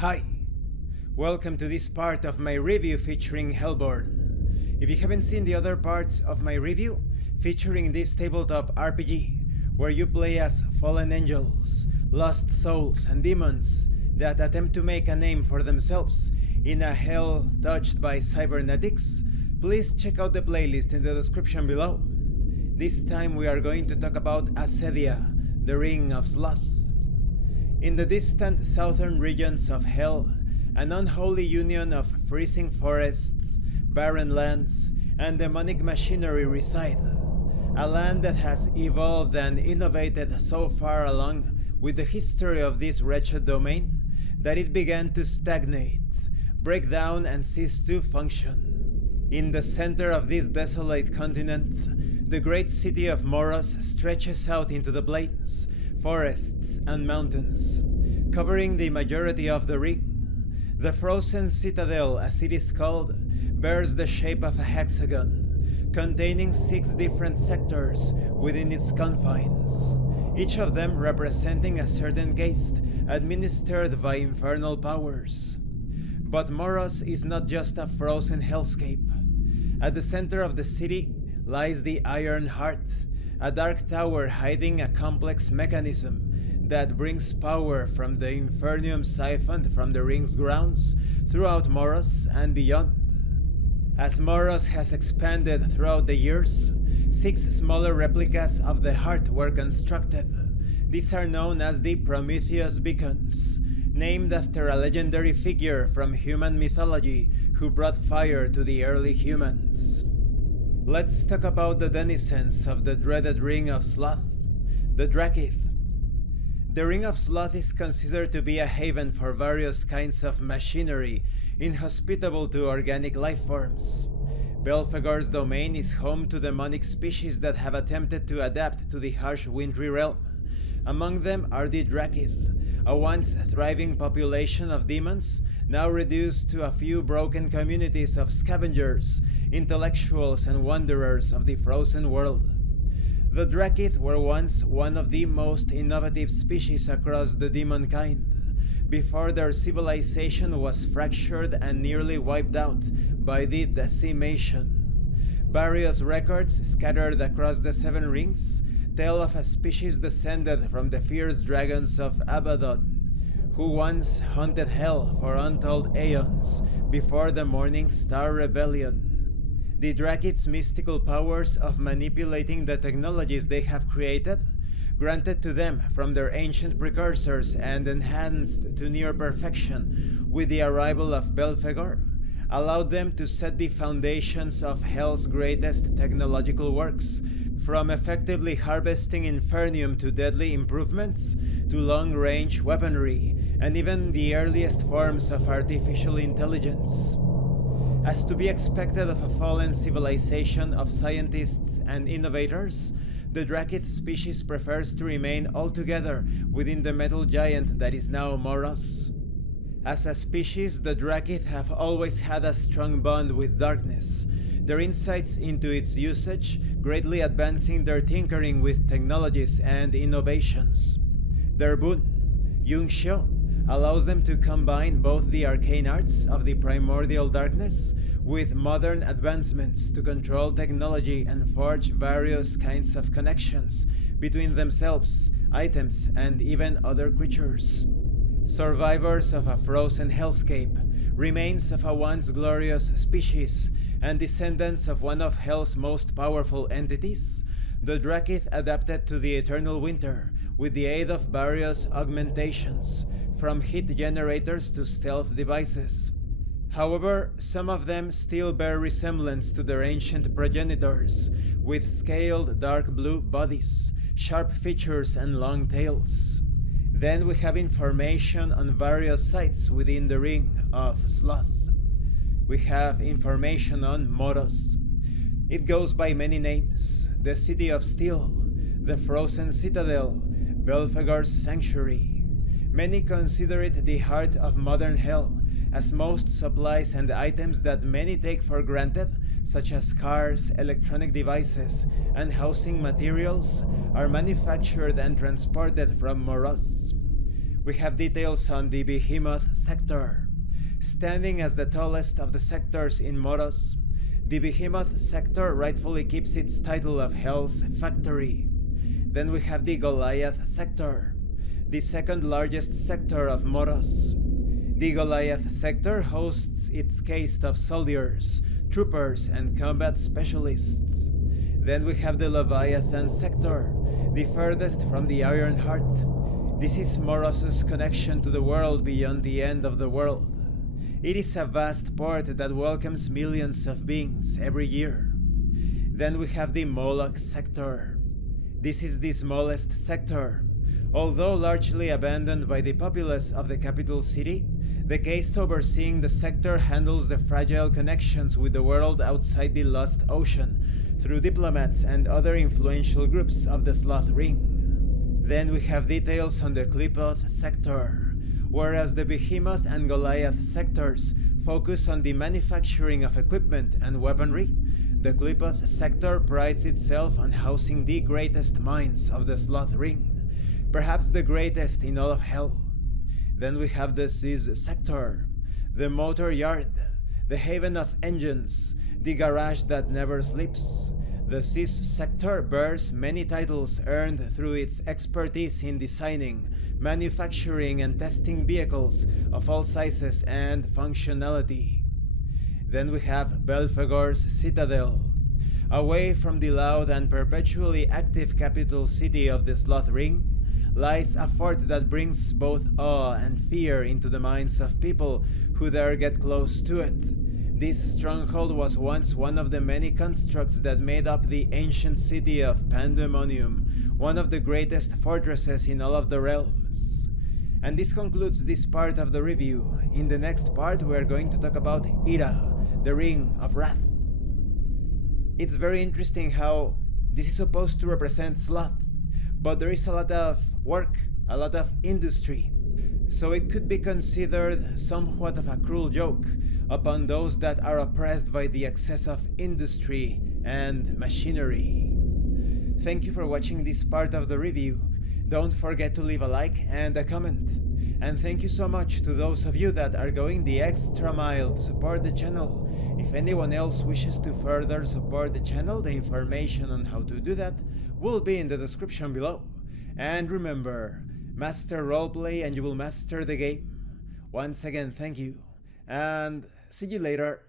Hi! Welcome to this part of my review featuring Hellborn. If you haven't seen the other parts of my review featuring this tabletop RPG, where you play as fallen angels, lost souls, and demons that attempt to make a name for themselves in a hell touched by cybernetics, please check out the playlist in the description below. This time we are going to talk about Ascedia, the Ring of Sloth. In the distant southern regions of Hell, an unholy union of freezing forests, barren lands, and demonic machinery reside. A land that has evolved and innovated so far along with the history of this wretched domain that it began to stagnate, break down, and cease to function. In the center of this desolate continent, the great city of Moros stretches out into the plains, forests, and mountains, covering the majority of the ring. The frozen citadel, as it is called, bears the shape of a hexagon, containing 6 different sectors within its confines, each of them representing a certain caste administered by infernal powers. But Moros is not just a frozen hellscape. At the center of the city lies the Iron Heart, a dark tower hiding a complex mechanism that brings power from the Infernium siphoned from the ring's grounds throughout Moros and beyond. As Moros has expanded throughout the years, 6 smaller replicas of the heart were constructed. These are known as the Prometheus Beacons, named after a legendary figure from human mythology who brought fire to the early humans. Let's talk about the denizens of the dreaded Ring of Sloth, the Drakith. The Ring of Sloth is considered to be a haven for various kinds of machinery inhospitable to organic life forms. Belphegor's domain is home to demonic species that have attempted to adapt to the harsh wintry realm. Among them are the Drakith, a once thriving population of demons, now reduced to a few broken communities of scavengers, intellectuals, and wanderers of the frozen world. The Drakith were once one of the most innovative species across the demon kind, before their civilization was fractured and nearly wiped out by the decimation. Various records scattered across the 7 rings tell of a species descended from the fierce dragons of Abaddon, who once haunted Hell for untold aeons before the Morning Star Rebellion. The Drakith's mystical powers of manipulating the technologies they have created, granted to them from their ancient precursors and enhanced to near perfection with the arrival of Belphegor, allowed them to set the foundations of Hell's greatest technological works, from effectively harvesting Infernium to deadly improvements, to long-range weaponry, and even the earliest forms of artificial intelligence. As to be expected of a fallen civilization of scientists and innovators, the Drakith species prefers to remain altogether within the metal giant that is now Moros. As a species, the Drakith have always had a strong bond with darkness, their insights into its usage greatly advancing their tinkering with technologies and innovations. Their boon, Yungshio, allows them to combine both the arcane arts of the primordial darkness with modern advancements to control technology and forge various kinds of connections between themselves, items, and even other creatures. Survivors of a frozen hellscape, remains of a once glorious species, and descendants of one of Hell's most powerful entities, the Drakith adapted to the eternal winter with the aid of various augmentations, from heat generators to stealth devices. However, some of them still bear resemblance to their ancient progenitors, with scaled dark blue bodies, sharp features, and long tails. Then we have information on various sites within the Ring of Sloth. We have information on Moros. It goes by many names: the City of Steel, the Frozen Citadel, Belphegor's Sanctuary. Many consider it the heart of modern Hell, as most supplies and items that many take for granted, such as cars, electronic devices, and housing materials, are manufactured and transported from Moros. We have details on the Behemoth sector. Standing as the tallest of the sectors in Moros, the Behemoth sector rightfully keeps its title of Hell's Factory. Then we have the Goliath sector, the second largest sector of Moros. The Goliath sector hosts its caste of soldiers, troopers, and combat specialists. Then we have the Leviathan sector, the furthest from the Iron Heart. This is Moros' connection to the world beyond the end of the world. It is a vast port that welcomes millions of beings every year. Then we have the Moloch sector. This is the smallest sector. Although largely abandoned by the populace of the capital city, the caste overseeing the sector handles the fragile connections with the world outside the Lost Ocean through diplomats and other influential groups of the Sloth Ring. Then we have details on the Qliphoth sector. Whereas the Behemoth and Goliath sectors focus on the manufacturing of equipment and weaponry, the Qliphoth sector prides itself on housing the greatest minds of the Sloth Ring, perhaps the greatest in all of Hell. Then we have the Sis sector, the motor yard, the haven of engines, the garage that never sleeps. The Sis sector bears many titles earned through its expertise in designing, manufacturing, and testing vehicles of all sizes and functionality. Then we have Belphegor's Citadel. Away from the loud and perpetually active capital city of the Sloth Ring lies a fort that brings both awe and fear into the minds of people who dare get close to it. This stronghold was once one of the many constructs that made up the ancient city of Pandemonium, one of the greatest fortresses in all of the realms. And this concludes this part of the review. In the next part, we are going to talk about Ira, the Ring of Wrath. It's very interesting how this is supposed to represent sloth, but there is a lot of work, a lot of industry. So it could be considered somewhat of a cruel joke upon those that are oppressed by the excess of industry and machinery. Thank you for watching this part of the review. Don't forget to leave a like and a comment. And thank you so much to those of you that are going the extra mile to support the channel. If anyone else wishes to further support the channel, the information on how to do that will be in the description below. And remember, master roleplay and you will master the game. Once again, thank you, and see you later.